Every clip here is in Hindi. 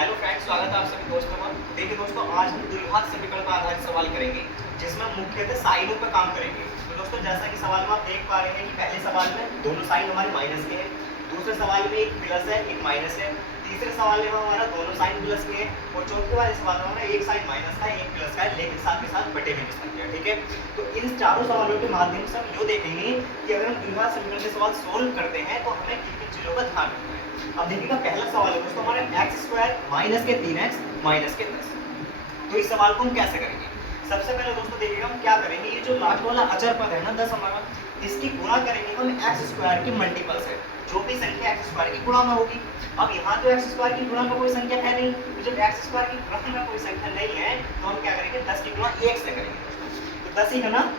हेलो फ्रेंड्स, स्वागत है आप सभी दोस्तों का। देखिए दोस्तों, आज हम द्विघात समीकरण पर आधारित सवाल करेंगे जिसमें मुख्यतः साइनों पर काम करेंगे। तो दोस्तों, जैसा कि सवाल में आप देख पा रहे हैं कि पहले सवाल में दोनों साइन हमारे माइनस के हैं, दूसरे सवाल में एक प्लस है एक माइनस है, तीसरे सवाल में हमारा दोनों साइन प्लस के हैं और चौथे वाले सवाल में हमारा एक साइन माइनस का है एक प्लस का है, लेकिन साथ के साथ बटे में की संख्या। ठीक है, तो इन चारों सवालों के माध्यम से हम ये देखेंगे कि अगर हम द्विघात समीकरण के सवाल सोल्व करते हैं तो हमें किन किन चीजों का ध्यान रखना है। अब देखिएगा, पहला सवाल है दोस्तों हमारा एक्स स्क्वायर माइनस के 3x माइनस के 10। तो इस सवाल को हम कैसे करेंगे? सबसे पहले दोस्तों देखिएगा हम क्या करेंगे, ये जो लास्ट वाला अचर पद है ना 10 हमारा, इसकी गुणा करेंगे हम एक्स स्क्वायर की मल्टीपल से। जो भी संख्या एक्स स्क्वायर की गुणा में होगी, अब यहाँ तो एक्स स्क्वायर की गुणा में कोई संख्या है नहीं, तो जब एक्स स्क्वायर की गुणा में कोई संख्या नहीं है तो हम क्या करेंगे, 10 की गुणा 1 से करेंगे। तो 10 ही है ना,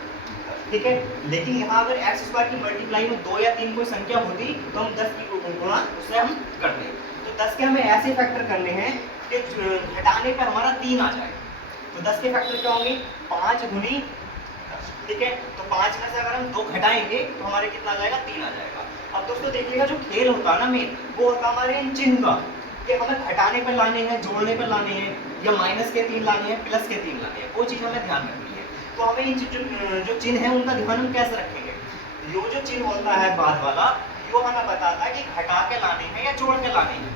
ठीक है। लेकिन यहाँ अगर एक्स स्क्वायर की मल्टीप्लाई में 2 या 3 कोई संख्या होती तो हम 10 की गुणा उससे हम करते। तो 10 के हमें ऐसे फैक्टर करने हैं कि घटाने पर हमारा 3 आ जाए। तो 10 के फैक्टर क्या होंगे, 5 गुनी 10, ठीक है। तो 5 में से अगर हम 2 घटाएंगे तो हमारे कितना आ जाएगा, 3 आ जाएगा। अब दोस्तों देखिएगा, जो खेल होता है ना मेन, वो होता है हमारे इन चिन्ह का, कि हमें घटाने पर लाने हैं, जोड़ने पर लाने हैं, या माइनस के 3 लाने हैं, प्लस के 3 लाने हैं, वो चीज़ हमें ध्यान रखनी है। तो हमें इन जो चिन्ह है उनका ध्यान हम कैसे रखेंगे। ये जो चिन्ह होता है बाद वाला, यो हमें बताता है कि घटा के लाने हैं या जोड़ के लाने हैं,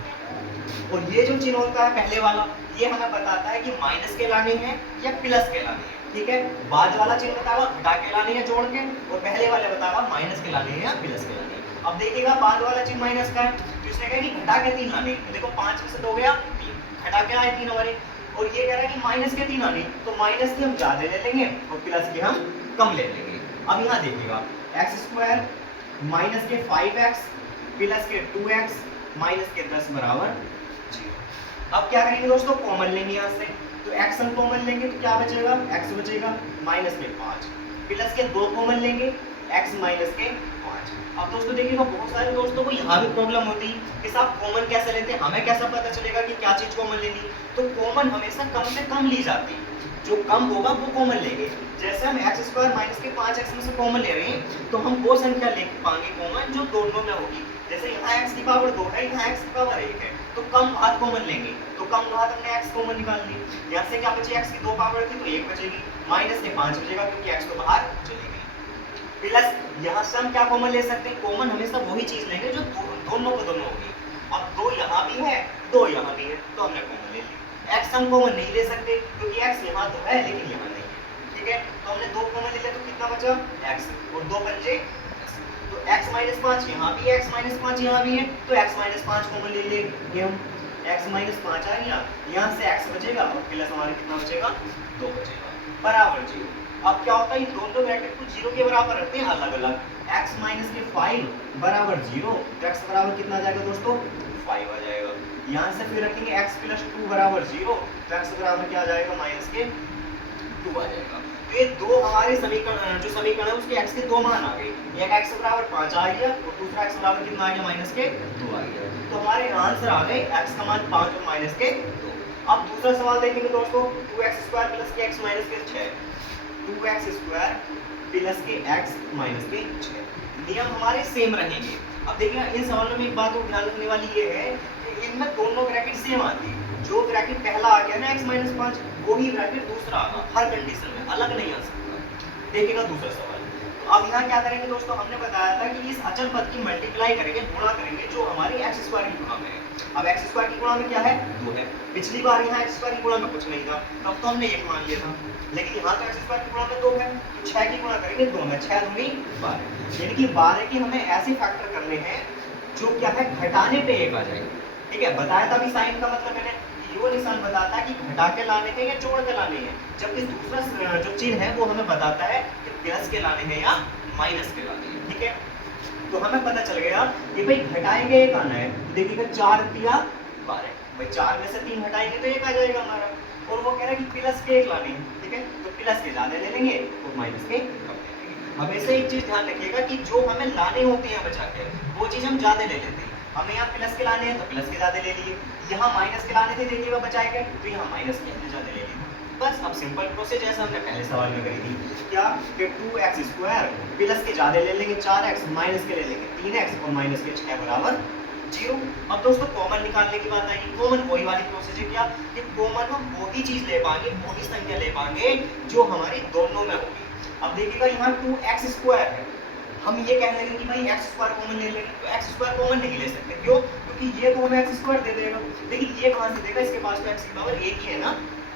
और ये जो चिन्ह होता है पहले वाला, ये हमें बताता है कि माइनस के लाने हैं या प्लस के लाने हैं, ठीक है। बाद वाला चिन्ह बताएगा घटा के लाने हैं जोड़ के, और पहले वाले बताएगा माइनस के लाने हैं या प्लस के लाने हैं। अब देखिएगा, बाद वाला चिन्ह माइनस का है तो इसने कहा कि घटा के 3 लाने, तो देखो 5 में से 2 गया 3, घटा के आए 3 हमारे, और ये कह रहा है कि माइनस के 3 आने, तो माइनस के हम ज्यादा ले लेंगे और प्लस के हम कम ले लेंगे। अब यहाँ देखिएगा, एक्स स्क्वायर माइनस के 5x प्लस के 2x माइनस के 10 बराबर 0। अब क्या करेंगे दोस्तों, कॉमन लेंगे यहाँ से, तो x हम कॉमन लेंगे तो क्या बचेगा, x बचेगा माइनस के 5, प्लस के 2 कॉमन लेंगे x माइनस के 5। अब दोस्तों देखिएगा, बहुत सारे दोस्तों को यहाँ भी प्रॉब्लम होती है कि साहब कॉमन कैसे लेते हैं, हमें कैसा पता चलेगा कि क्या चीज कॉमन लेनी। तो कॉमन हमेशा कम से कम ली जाती है, जो कम होगा वो कॉमन लेंगे। जैसे हम एक्स स्क्वायर माइनस के 5x में से कॉमन ले रहे हैं, तो हम वो संख्या ले पाएंगे कॉमन जो दोनों में होगी। जैसे यहाँ x की पावर 2 है, यहाँ x की पावर 1 है, तो कम घात कॉमन लेंगे, तो कम घात हमने x कॉमन निकाल ली। यहाँ से क्या बची, x की 2 पावर थी तो 1 बचेगी, माइनस के 5 बचेगा क्योंकि x तो बाहर चली गई, प्लस यहाँ से हम क्या कॉमन ले सकते हैं, कॉमन हमेशा वही चीज लेंगे जो दोनों को दोनों होगी। अब 2 यहाँ भी है 2 यहाँ भी है, तो हमने कॉमन ले ली। x हम कॉमन नहीं ले सकते क्योंकि x यहाँ तो है लेकिन यहाँ नहीं है, ठीक है। तो हमने 2 कॉमन ले लिया, तो कितना बचा, x, और 2 पंजे 10। तो x माइनस 5 यहाँ भी है, x माइनस 5 यहाँ भी है, तो x माइनस 5 कॉमन ले लेंगे हम, x माइनस 5 आ गया, यहाँ से x बचेगा और प्लस हमारे कितना बचेगा, 2 बचेगा, बराबर 0। अब क्या होता है, इन दोनों ब्रैकेट को 0 के बराबर रखते हैं अलग अलग। x माइनस के 5 बराबर 0, तो x बराबर कितना आ जाएगा दोस्तों, 5 आ जाएगा। यहाँ से फिर रखेंगे x प्लस 2 बराबर 0, तो x बराबर क्या आ जाएगा, माइनस के 2 आ जाएगा। तो ये दो हमारे समीकरण, जो समीकरण है उसके x के 2 मान आ गए, एक x बराबर 5 आ गया और दूसरा x बराबर कितना आ गया, माइनस के 2 आ गया। तो हमारे आंसर आ गए x का मान 5 और माइनस के 2। अब दूसरा सवाल देखेंगे दोस्तों, 2x स्क्वायर प्लस के x माइनस के 6, 2x स्क्वायर प्लस के x माइनस के 6। नियम हमारे सेम रहेंगे। अब देखिए, इन सवालों में एक बात और ध्यान रखने वाली ये है कि इनमें दोनों ब्रैकेट सेम आती है। जो ब्रैकेट पहला आ गया ना x माइनस 5, वही ब्रैकेट दूसरा आगा, हर कंडीशन में अलग नहीं आ सकता। देखिएगा दूसरा सवाल। तो अब यहाँ क्या करेंगे दोस्तों, हमने बताया था कि इस अचल पद की मल्टीप्लाई करेंगे, गुणा करेंगे जो हमारी एक्स स्क्वायर की गुणा में है। अब एक्स स्क्वायर की गुणा में क्या है, 2 है। पिछली बार यहाँ एक्स स्क्वायर की गुणा में कुछ नहीं था, तब तो हमने 1 मान लिया था, लेकिन यहाँ तो एक्स स्क्वायर की गुणा में 2 है, तो 6 की गुणा करेंगे 2 में, 6 दूनी 12, यानी कि 12 की हमें ऐसे फैक्टर करने हैं जो क्या है, घटाने पे 1 आ जाए, ठीक है। बताया था अभी साइन का मतलब मैंने, यो निशान बताता है कि घटा के लाने हैं या जोड़ के लाने हैं, जबकि दूसरा जो चिन्ह है वो हमें बताता है कि प्लस के लाने हैं या माइनस के लाने हैं, ठीक है। तो हमें पता चल गया कि भाई घटाएंगे 1 आना है, तो देखिएगा 4 दिया 12, भाई 4 में से 3 घटाएंगे तो 1 आ जाएगा हमारा, और वो कह रहा है कि प्लस के 1 लाने हैं, ठीक है। तो प्लस के ज्यादा ले लेंगे और माइनस के कम ले लेंगे। हमेशा एक चीज ध्यान रखिएगा कि जो हमें लाने होते हैं बचा के, वो चीज हम ज्यादा ले लेते हैं। हमें यहाँ प्लस के लाने हैं तो प्लस के ज्यादा ले लिए, यहाँ माइनस के लाने थे देखिएगा बचाए गए, तो यहाँ माइनस के हमने ज्यादा ले लिए। बस अब सिंपल प्रोसेस जैसे हमने पहले सवाल में करी थी, क्या कि 2x स्क्वायर प्लस के ज्यादा ले लेंगे 4x, माइनस के ले लेंगे 3x और माइनस के 6 बराबर जीरो। अब दोस्तों कॉमन निकालने की बात आएगी। कॉमन वही वाली प्रोसेस है क्या कि कॉमन हम वही चीज ले पाएंगे, वही संख्या ले पाएंगे जो हमारी दोनों में होगी। अब देखिएगा यहाँ 2x² है, हम ये कह लेंगे कि भाई x² कॉमन ले लेंगे, तो x² कॉमन नहीं ले सकते। क्यों? क्योंकि ये तो हमें x² दे देगा, लेकिन ये कहाँ से देगा, इसके पास तो x की पावर 1 ही है ना,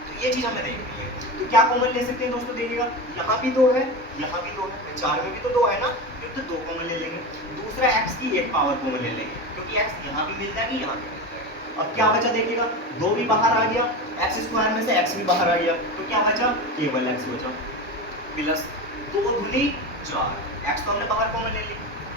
तो ये चीज हमें देखनी है। तो क्या कॉमन ले सकते हैं दोस्तों, देखिएगा यहाँ भी 2 है, यहाँ भी 2 है, 4 में भी तो 2 है ना, तो 2 कॉमन ले लेंगे। दूसरा x की 1 पावर कॉमन ले लेंगे, क्योंकि x यहाँ भी मिल जाएगी, यहाँ भी मिल जाएगा। अब क्या बचा देखिएगा, 2 भी बाहर आ गया, x² में से x भी बाहर आ गया, तो क्या बचा, केवल x बचा, प्लस 2 दूनी 4, x तो हमने बाहर कॉमन ले ली,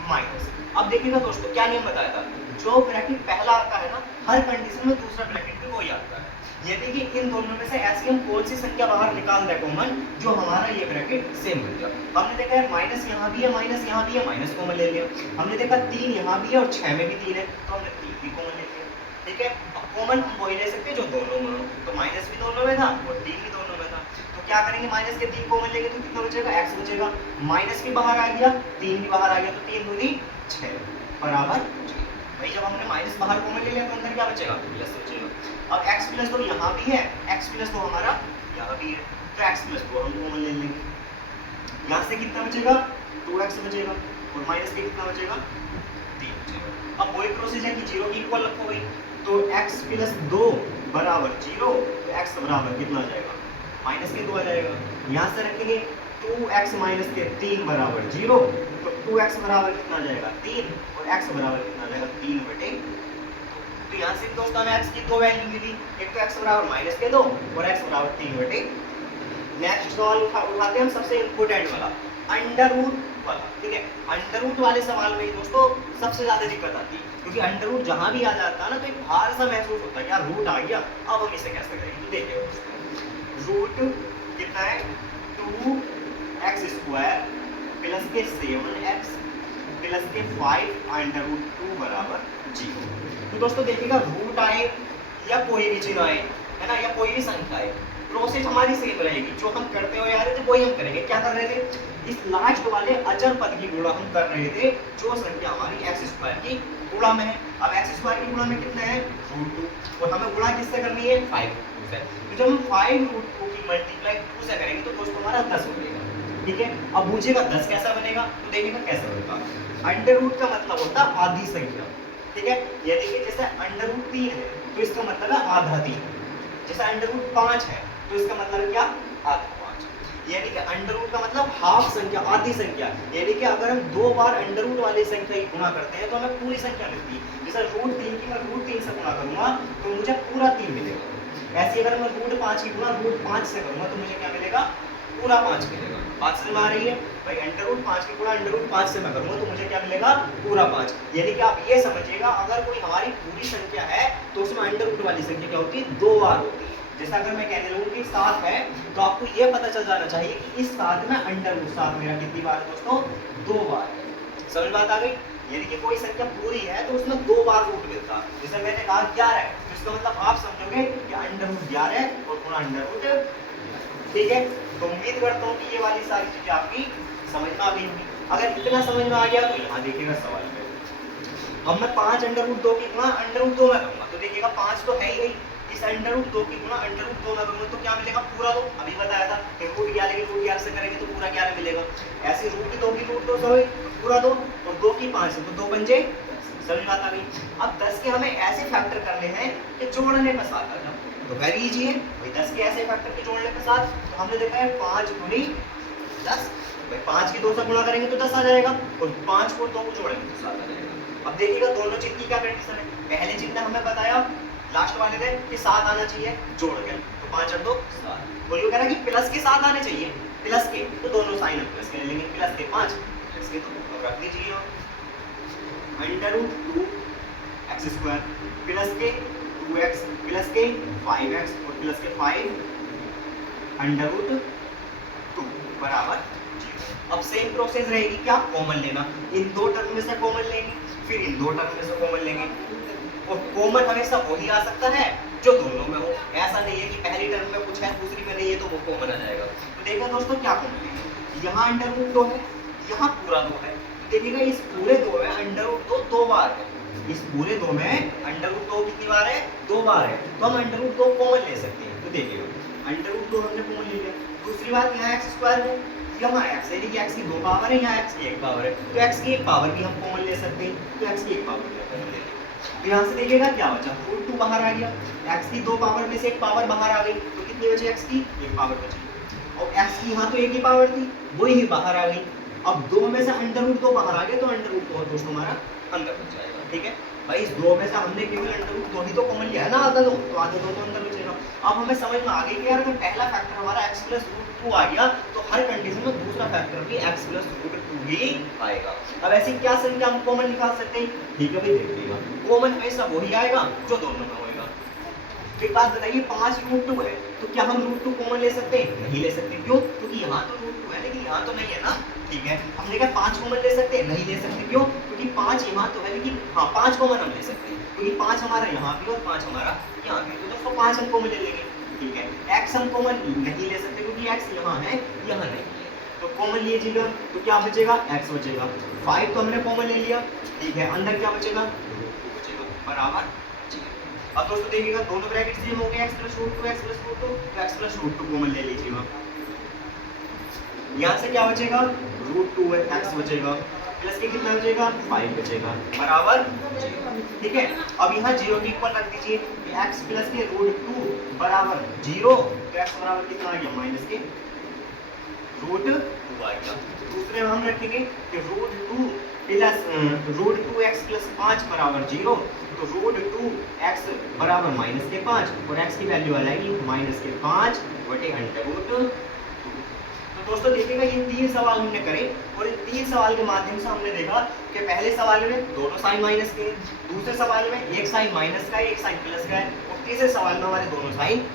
माइनस। अब देखिएगा दोस्तों क्या नियम बताया था, जो ब्रैकेट पहला आता है ना, हर कंडीशन में दूसरा ब्रैकेट भी वही आता है। यदि कि इन दोनों में से ऐसी हम कौन सी संख्या बाहर निकाल दें कॉमन, जो हमारा ये ब्रैकेट सेम बन जाए। हमने देखा है माइनस यहाँ भी है, माइनस यहाँ भी है, माइनस कॉमन ले लिया। हमने देखा 3 यहाँ भी है और 6 में भी 3 है, तो हमने 3 भी कॉमन ले लिया। ठीक है, अब कॉमन हम वही ले सकते हैं जो दोनों में हो, तो माइनस भी दोनों में था और 3 भी दोनों में था। तो क्या करेंगे, माइनस के 3 कॉमन लेंगे तो कितना बचेगा, x बचेगा, माइनस भी बाहर आ गया, 3 भी बाहर आ गया, तो 3 दूनी 6 बराबर 0। भाई जब हमने माइनस बाहर कॉमन ले लिया तो अंदर क्या बचेगा, प्लस बचेगा। अब x प्लस 2 यहाँ भी है, x प्लस 2 हमारा यहाँ भी है, तो x प्लस 2 हम कॉमन ले लेंगे। यहाँ से कितना बचेगा, 2x बचेगा, और माइनस के कितना बचेगा, 3 बचेगा। अब वही प्रोसेस है कि 0 की इक्वल रखो भाई, तो x प्लस 2 बराबर 0, तो x बराबर कितना आ जाएगा, माइनस के 2 आ जाएगा। यहाँ से रखेंगे 2x माइनस के 3 बराबर 0, तो 2x बराबर कितना आ जाएगा, 3, और x बराबर कितना आ जाएगा, 3/2। तो यहाँ से दोस्तों हमें x की 2 वैल्यू मिली, एक तो x बराबर माइनस के 2 और x बराबर 3/2। नेक्स्ट सवाल उठाते हैं हम सबसे इम्पोर्टेंट वाला, अंडर रूट वाला। ठीक है, अंडर रूट वाले सवाल में दोस्तों सबसे ज्यादा दिक्कत आती है, क्योंकि अंडर रूट जहां भी आ जाता है ना, तो एक भार सा महसूस होता है, यार रूट आ गया, अब हम इसे कैसे करेंगे। तो देखिए रूट कितना है, 2x² प्लस के 7x प्लस के 5 अंडर रूट 2 बराबर 0। तो दोस्तों देखिएगा रूट आए या कोई भी चिन्ह आए, है ना, या कोई भी संख्या आए, प्रोसेस हमारी सेम रहेगी। जो हम करते हुए आ रहे थे वही हम करेंगे। क्या कर रहे थे, इस लास्ट वाले अचर पद की गुणा हम कर रहे थे, जो संख्या हमारी x² की गुणा में है। अब x² की गुणा में कितना है, √2, और हमें गुणा किससे करनी है, 5 से। तो जब हम 5√2 की मल्टीप्लाई 2 से करेंगे तो दोस्तों हमारा 10 हो जाएगा। ठीक है, अब पूछेगा 10 कैसा बनेगा, तो देखिएगा कैसे बनेगा। अंडर रूट का मतलब होता है आधी संख्या। ठीक है, ये देखिए जैसे अंडर रूट 3 है तो इसका मतलब है आधा 3, जैसे अंडर रूट 5 है तो इसका मतलब क्या, आधा 5। यानी कि अंडर रूट का मतलब हाफ संख्या, आधी संख्या। यानी कि अगर हम 2 बार अंडर रूट वाली संख्या की गुणा करते हैं तो हमें पूरी संख्या मिलती है। जैसे √3 की मैं √3 से गुणा करूंगा तो मुझे पूरा 3 मिलेगा। ऐसे अगर मैं √5 की गुणा √5 से करूंगा तो मुझे क्या मिलेगा, पूरा 5 मिलेगा। बात समझ में आ रही है भाई, अंडर रूट 5 की गुणा अंडर रूट 5 से मैं करूंगा तो मुझे क्या मिलेगा, पूरा 5। यानी कि आप ये समझिएगा, अगर कोई हमारी पूरी संख्या है तो उसमें अंडर रूट वाली संख्या क्या होती है, 2 बार होती है। जैसा अगर मैं कहने लगूं कि 7 है तो आपको ये पता चल जाना चाहिए कि इस 7 में अंडर रूट 7 मेरा कितनी बार है दोस्तों, 2 बार है। समझ बात आ गई। यानी कि कोई संख्या पूरी है तो उसमें 2 बार रूट मिलता है। जैसे मैंने कहा 11 है तो इसका मतलब आप समझोगे कि अंडर रूट 11 है और पूरा अंडर रूट। ठीक है, तो उम्मीद करता हूँ कि ये वाली सारी चीजें आपकी समझ में आ गई होंगी। अगर इतना समझ में आ गया तो यहाँ देखिएगा सवाल में, अब मैं 5 अंडर रूट 2 की गुणा अंडर रूट 2 में करूंगा तो देखिएगा 5 तो है ही नहीं, इस अंडर रूट 2 की गुणा अंडर रूट 2 में करूंगा तो क्या मिलेगा, पूरा 2। अभी बताया था कि रूट 11 की रूट 11 से करेंगे तो पूरा 11 मिलेगा। ऐसे रूट 2 की रूट 2 से हुई तो पूरा 2, और 2 की 5 है तो 2 पंजे। समझ बात आ गई। अब 10 के हमें ऐसे फैक्टर करने हैं कि जोड़ने का साथ आ जाए, तो वेरी इजी है भाई। 10 के ऐसे फैक्टर के जोड़ने के साथ तो हमने देखा है 5 गुनी 10, भाई 5 की 2 से गुणा करेंगे तो 10 आ जाएगा, और 5 को 2 को जोड़ेंगे तो 7 आ जाएगा। अब देखिएगा दोनों चिन्ह की क्या कंडीशन है। पहले चिन्ह हमें बताया लास्ट वाले ने कि 7 आना चाहिए जोड़ के, तो 5 और 2 7। बोलिए कह रहा है कि प्लस के 7 आने चाहिए, प्लस के तो दोनों साइन हम प्लस के ले लेंगे, प्लस के 5 प्लस के 2 रख दीजिए। अंडर रूट 2x² प्लस के 2x प्लस के 5x और प्लस के 5 अंडर रूट 2 बराबर 0। अब सेम प्रोसेस रहेगी, क्या, कॉमन लेना। इन 2 टर्म में से कॉमन लेंगे, फिर इन 2 टर्म में से कॉमन लेंगे, और कॉमन हमेशा वही आ सकता है जो दोनों में हो। ऐसा नहीं है कि पहली टर्म में कुछ है दूसरी में नहीं है तो वो कॉमन आ जाएगा। तो देखिए दोस्तों क्या कॉमन लेंगे, यहाँ अंडर रूट 2 है, यहाँ पूरा 2 है, देखिएगा इस पूरे 2 में अंडर रूट 2 2 बार है, इस पूरे 2 में अंडर रूट 2 कितनी बार है? 2 बार है, तो हम अंडर रूट 2 कॉमन ले सकते हैं। तो देखिएगा अंडर रूट 2 हमने कॉमन ले लिया। दूसरी बात यहाँ एक्स स्क्वायर है, यहाँ एक्स यानी कि एक्स की 2 पावर है, यहाँ एक्स की 1 पावर है, तो एक्स की 1 पावर भी हम कॉमन ले सकते हैं। तो एक्स की 1 पावर भी कॉमन ले लेंगे। तो यहाँ से देखिएगा क्या बचा, रूट 2 बाहर आ गया, एक्स की 2 पावर में से 1 पावर बाहर आ गई, तो कितनी बची एक्स की? 1 पावर बची। और एक्स की यहाँ तो 1 ही पावर थी, वो ही बाहर आ गई। अब 2 में से अंडर रूट 2 बाहर आ गया, तो अंडर रूट 2 दोस्तों हमारा अंदर बच जाएगा। ठीक है भाई, इस 2 में से हमने केवल अंडर रूट 2 ही तो कॉमन लिया है ना, आधा 2, तो आधा 2 तो अंदर बचेगा। अब हमें समझ में आ गई कि यार अगर पहला फैक्टर हमारा x प्लस रूट 2 आ गया, तो हर कंडीशन में दूसरा फैक्टर भी x प्लस रूट 2 ही आएगा। अब ऐसी क्या संख्या हम कॉमन निकाल सकते हैं? ठीक है भाई, देखिएगा कॉमन हमेशा वही आएगा जो दोनों में होएगा। एक बात बताइए, 5 रूट 2 है, तो क्या हम रूट 2 कॉमन ले सकते हैं? नहीं ले सकते। क्यों? क्योंकि यहाँ तो रूट 2 है लेकिन यहाँ तो नहीं है ना। ठीक है, हमने कहा 5 कॉमन ले सकते हैं? नहीं ले सकते। क्यों? क्योंकि 5 यहाँ तो है लेकिन हाँ 5 कॉमन हम ले सकते हैं, क्योंकि 5 हमारा यहाँ भी और 5 हमारा यहाँ भी, तो दोस्तों 5 हम कॉमन ले लेंगे। ठीक है, x हम कॉमन नहीं ले सकते क्योंकि x यहाँ है, यहाँ नहीं है, तो कॉमन लीजिएगा, तो क्या बचेगा? x बचेगा। 5 तो हमने कॉमन ले लिया। ठीक है, अंदर क्या बचेगा? बचेगा बराबर। अब दोस्तों देखिएगा दोनों ब्रैकेट सेम हो गए, x plus root 2 x plus root 2, तो x प्लस रूट 2 कॉमन ले लीजिएगा। यहाँ से क्या बचेगा? रूट 2 है, x बचेगा, प्लस के कितना बचेगा? 5 बचेगा बराबर। ठीक है, अब यहाँ 0 के इक्वल रख दीजिए, x प्लस के रूट 2 बराबर 0, तो x बराबर कितना आ गया? माइनस के रूट 2 आ गया। दूसरे में हम रखेंगे कि root 2 plus root 2x plus 5 बराबर 0, तो रूट 2x बराबर माइनस के 5, और x की वैल्यू आ जाएगी माइनस के 5 बटे अंडर रूट 2। तो दोस्तों देखिएगा ये 3 सवाल हमने करे, और इन 3 सवाल के माध्यम से हमने देखा कि पहले सवाल में दोनों साइन माइनस के, दूसरे सवाल में एक साइन माइनस का है, एक साइन प्लस का है, और तीसरे सवाल में हमारे दोनों साइन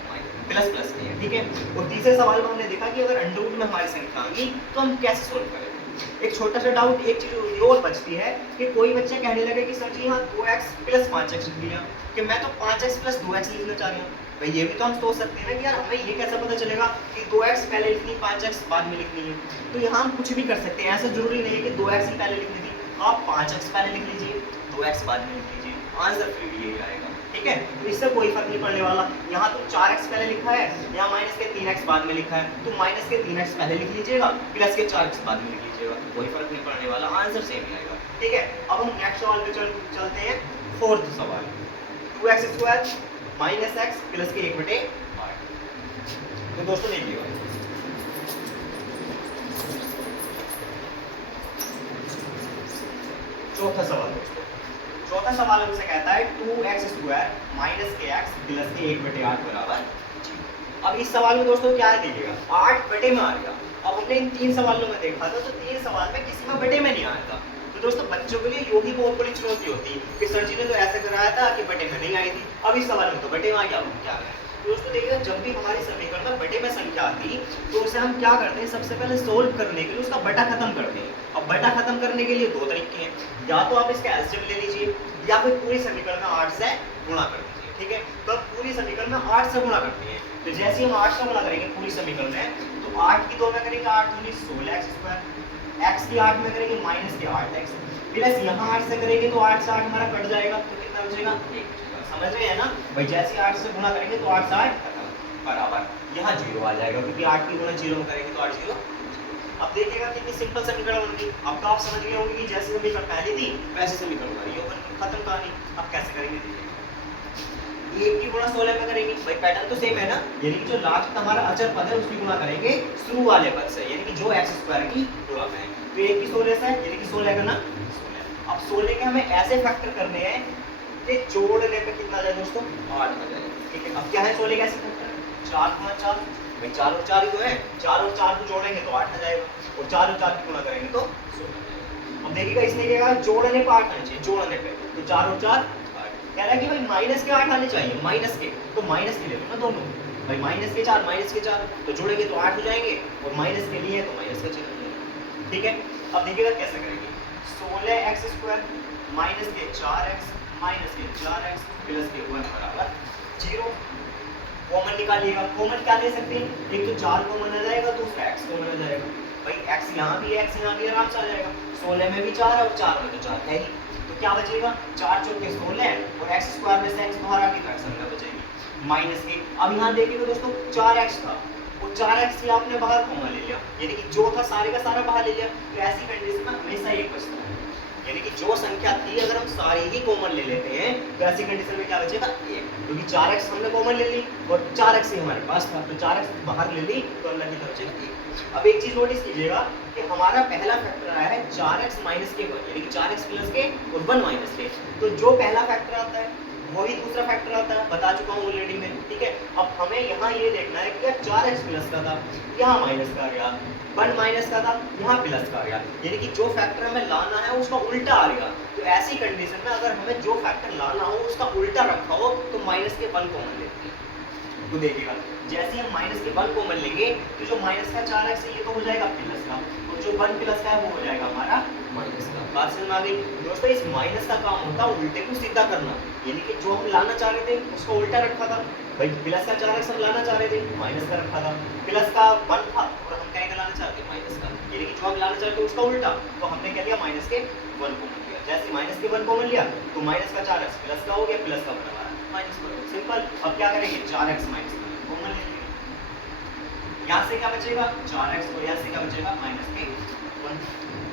प्लस प्लस के हैं। ठीक है, और तीसरे सवाल में हमने देखा कि अगर अंडर रूट में हमारी संख्या आएगी तो हम कैसे सोल्व करेंगे। एक छोटा सा डाउट, एक चीज और बचती है कि कोई बच्चा कहने लगे कि सर जी यहाँ 2x प्लस 5x लिख लिया, कि मैं तो 5x प्लस 2x लिखना चाह रहा हूँ। भाई ये भी तो हम सोच सकते हैं ना कि यार हमें ये कैसे पता चलेगा कि 2x पहले लिखनी 5x बाद में लिखनी है। तो यहाँ हम कुछ भी कर सकते हैं, ऐसा जरूरी नहीं है कि 2x ही पहले लिखनी थी, आप 5x पहले लिख लीजिए, 2x बाद में लिख लीजिए, आंसर फिर भी यही आएगा। ठीक है, तो इससे कोई फर्क नहीं पड़ने वाला। यहाँ तो 4x पहले लिखा है, यहाँ माइनस के 3x बाद में लिखा है, तो माइनस के 3x पहले लिख लीजिएगा, प्लस के 4x बाद में लिख लीजिएगा, कोई फर्क नहीं पड़ने वाला, आंसर सेम ही आएगा। ठीक है, अब हम नेक्स्ट सवाल पे चलते हैं। फोर्थ सवाल, 2x square minus x plus के 1 बटे 8। तो दोस्तों देखिएगा चौथा सवाल, दोस्तों चौथा सवाल हमसे कहता है 2x स्क्वायर माइनस के x प्लस के 1 बटे 8 बराबर 0। अब इस सवाल में दोस्तों क्या है देखिएगा, 8 बटे में आ गया। अब हमने इन 3 सवालों में देखा था, तो 3 सवाल में किसी में बटे में नहीं आया था। तो दोस्तों बच्चों के लिए यो ही बहुत बड़ी चुनौती होती है कि सर जी ने तो ऐसे कराया था कि बटे में नहीं आई थी, अब इस सवाल में तो बटे में आ गया, क्या है। दोस्तों देखिएगा जब भी हमारी समीकरण में बटे में संख्या आती तो उसे हम क्या करते हैं, सबसे पहले सोल्व करने के लिए उसका बटा खत्म करते हैं। अब बटा खत्म करने के लिए 2 तरीके हैं, या तो आप इसका एलसीएम ले लीजिए या फिर पूरी समीकरण में 8 से गुणा कर दीजिए। ठीक है, तो अब पूरी समीकरण में 8 से गुणा करते हैं, तो जैसे हम 8 से गुणा करेंगे पूरी समीकरण में, तो 8 की 2 में करेंगे 8 दूनी 16x स्क्वायर, x की 8 में करेंगे माइनस के 8x, प्लस यहाँ 8 से करेंगे तो 8 से 8 हमारा कट जाएगा, तो कितना बचेगा 1। समझ रहे हैं ना भाई, जैसे 8 से गुणा करेंगे तो 8 से 8 बराबर यहाँ 0 आ जाएगा, क्योंकि 8 की गुणा 0 में करेंगे तो 8 0। अब देखिएगा कितनी सिंपल समीकरण बन गई। अब तो आप समझ गए होंगे कि जैसे समीकरण पहली थी वैसे समीकरण बन रही है, खत्म कहानी। अब कैसे करेंगे देखिए, 1 की गुणा 16 में करेंगे, भाई पैटर्न तो सेम है ना, यानी कि जो लास्ट हमारा अचर पद है उसकी गुणा करेंगे शुरू वाले पद से, यानी कि जो x स्क्वायर की गुणा में है, तो 1 की 16 से यानी कि 16 करना 16। अब 16 के हमें ऐसे फैक्टर करने हैं कि जोड़ने पे कितना आ जाए दोस्तों, 8 आ जाए। ठीक है, अब क्या है 16 कैसे फैक्टर, 4 5 4, भाई 4 और 4 ही तो है, 4 और 4 को जोड़ेंगे तो 8 आ जाएगा, और 4 और 4 की गुणा करेंगे तो 16। अब देखिएगा इसने क्या कहा, जोड़ने पे 8 आने चाहिए, जोड़ने पे, तो 4 और 4 8। कह रहा है कि भाई माइनस के 8 आने चाहिए, माइनस के, तो माइनस के ले लो ना दोनों, भाई माइनस के 4 तो जोड़ेंगे तो 8 हो जाएंगे, और माइनस के लिए तो माइनस का चिन्ह हो जाएगा। ठीक है, अब देखिएगा कैसे करेंगे, 16x स्क्वायर माइनस के 4x माइनस के 4x प्लस के 1 बराबर 0। कॉमन निकालिएगा, कॉमन क्या ले सकते हैं, एक तो 4 कॉमन आ जाएगा, दूसरा x कॉमन आ जाएगा, भाई x यहाँ भी है, x यहाँ भी आराम से आ जाएगा। 16 में भी 4 और 4 में तो 4 है ही, तो क्या बचेगा, 4 चौके 16 और एक्स स्क्वायर में से एक्स बाहर आ गई तो एक्स अंदर बचेगी माइनस के। अब यहाँ देखिएगा दोस्तों 4x था और 4x ही आपने बाहर कॉमन ले लिया, यानी कि जो था सारे का सारा बाहर ले लिया। तो ऐसी कंडीशन में हमेशा एक बचता है, यानी कि जो संख्या थी अगर हम सारी ही कॉमन ले लेते हैं तो ऐसी कंडीशन में क्या बचेगा, एक, क्योंकि 4x हमने कॉमन ले ली और 4x ही हमारे पास था, तो 4x बाहर ले ली तो अंदर की तरफ बचेगा एक। अब एक चीज नोटिस कीजिएगा कि हमारा पहला फैक्टर आया है 4x माइनस के 1, यानी कि 4x प्लस के और 1 माइनस के। तो जो पहला फैक्टर आता है वही दूसरा फैक्टर आता है, बता चुका हूँ ऑलरेडी में, ठीक है। अब हमें यहाँ ये देखना है कि यार 4x प्लस का था यहाँ माइनस का आ गया, 1 माइनस का था यहाँ प्लस का आ गया, यानी कि जो फैक्टर हमें लाना है उसका उल्टा आ गया। तो ऐसी कंडीशन में अगर हमें जो फैक्टर लाना हो उसका उल्टा रखा हो तो माइनस के 1 कॉमन लेते हैं। तो देखिएगा जैसे ही हम माइनस के 1 कॉमन लेंगे तो जो माइनस का 4x है ये तो हो जाएगा प्लस का, और जो 1 प्लस का है वो हो जाएगा हमारा माइनस का। बात समझ में आ गई दोस्तों। इस माइनस का काम होता है उल्टे को सीधा करना, यानी कि जो हम लाना चाह रहे थे उसको उल्टा रखा था। भाई प्लस का 4x हम लाना चाह रहे थे, माइनस का रखा था, प्लस का 1 था और हम क्या लाना चाहते हैं माइनस का, यानी कि जो हम लाना चाहते हैं उसका उल्टा। तो हमने क्या लिया, माइनस के 1 कॉमन लिया। जैसे माइनस के 1 कॉमन लिया तो माइनस का 4x प्लस का हो गया, प्लस का बना माइनस का, सिंपल। अब क्या करेंगे, 4x माइनस कॉमन ले लेंगे, यहाँ से क्या बचेगा 4x और यहाँ से क्या बचेगा माइनस के 1,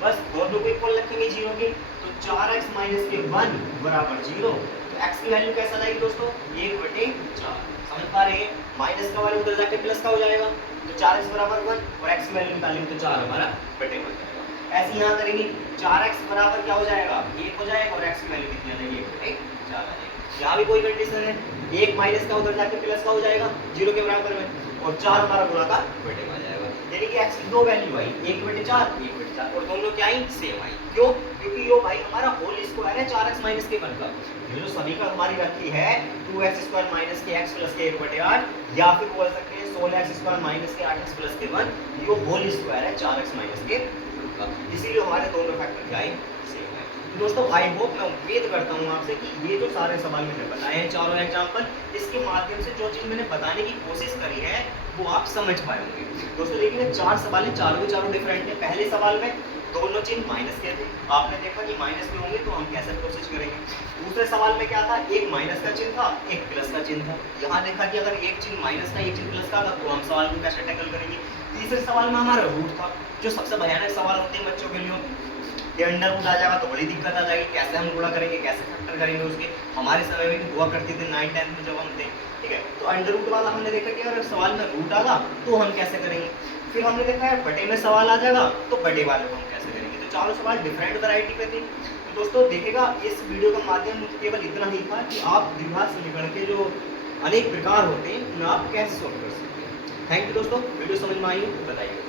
बस दोनों को इक्वल रखेंगे 0 के। तो 4x माइनस के 1 बराबर 0। तो x की वैल्यू कैसा जाएगी दोस्तों, 1/4। समझ पा रहे हैं, माइनस का वाले उधर जाके प्लस का हो जाएगा, तो 4x बराबर 1 और x की वैल्यू निकालेंगे तो 4 हमारा बटे 1 जाएगा। ऐसे यहाँ करेंगे 4x बराबर क्या हो जाएगा 1 हो जाएगा और x की वैल्यू कितनी आ जाएगी 1/4 आ जाएगी। यहाँ भी कोई कंडीशन है, 1 माइनस का उधर जाके प्लस का हो जाएगा 0 के बराबर में, और 4 हमारा गुणा का बटे में आ जाएगा, यानी कि x की दो वैल्यू आई 1/4 1/4 और दोनों क्या आई सेम आई। क्यों, क्योंकि यो भाई हमारा होल स्क्वायर है 4x माइनस के 1 का। ये जो समीकरण हमारी रखी है 2x² माइनस के x प्लस के 1/8, या फिर बोल सकते हैं 16x² माइनस के 8x प्लस के 1, ये होल स्क्वायर है 4x माइनस के 1 का, इसीलिए हमारे दोनों फैक्टर क्या है सेम है। तो दोस्तों आई होप, मैं उम्मीद करता हूँ आपसे कि ये जो सारे सवाल मैंने बताए हैं चारों एग्जाम्पल, इसके माध्यम से जो चीज़ मैंने बताने की कोशिश करी है वो आप समझ पाए होंगे दोस्तों। लेकिन ये 4 सवाल हैं, चारों के चारों डिफरेंट है। पहले सवाल में दोनों चिन्ह माइनस के थे, आपने देखा कि माइनस के होंगे तो हम कैसे प्रोसेस करेंगे। दूसरे सवाल में क्या था, एक माइनस का चिन्ह था एक प्लस का चिन्ह था। यहाँ देखा कि अगर एक चिन्ह माइनस का एक चिन्ह प्लस का था तो हम सवाल को कैसे टैकल करेंगे। तीसरे सवाल में हमारा रूट था, जो सबसे भयानक सवाल होते हैं बच्चों के लिए, ये अंडर रूट आ जाएगा तो बड़ी दिक्कत आ जाएगी, कैसे हम गुणा करेंगे कैसे फैक्टर करेंगे उसके। हमारे समय में भी हुआ करती थी 9th 10th में जब हम थे, ठीक है। तो अंडर रूट वाला हमने देखा कि अगर सवाल में रूट आ गया तो हम कैसे करेंगे। फिर हमने देखा है बटे में सवाल आ जाएगा तो बटे वाले को हम कैसे करेंगे। तो चारों सवाल डिफरेंट वैरायटी पे थे। तो दोस्तों देखिएगा इस वीडियो का माध्यम केवल इतना ही था कि आप द्विघात समीकरण के जो अनेक प्रकार होते हैं उन्हें आप कैसे सॉल्व कर सकते हैं। थैंक यू दोस्तों, वीडियो समझ में आई हो बताइए।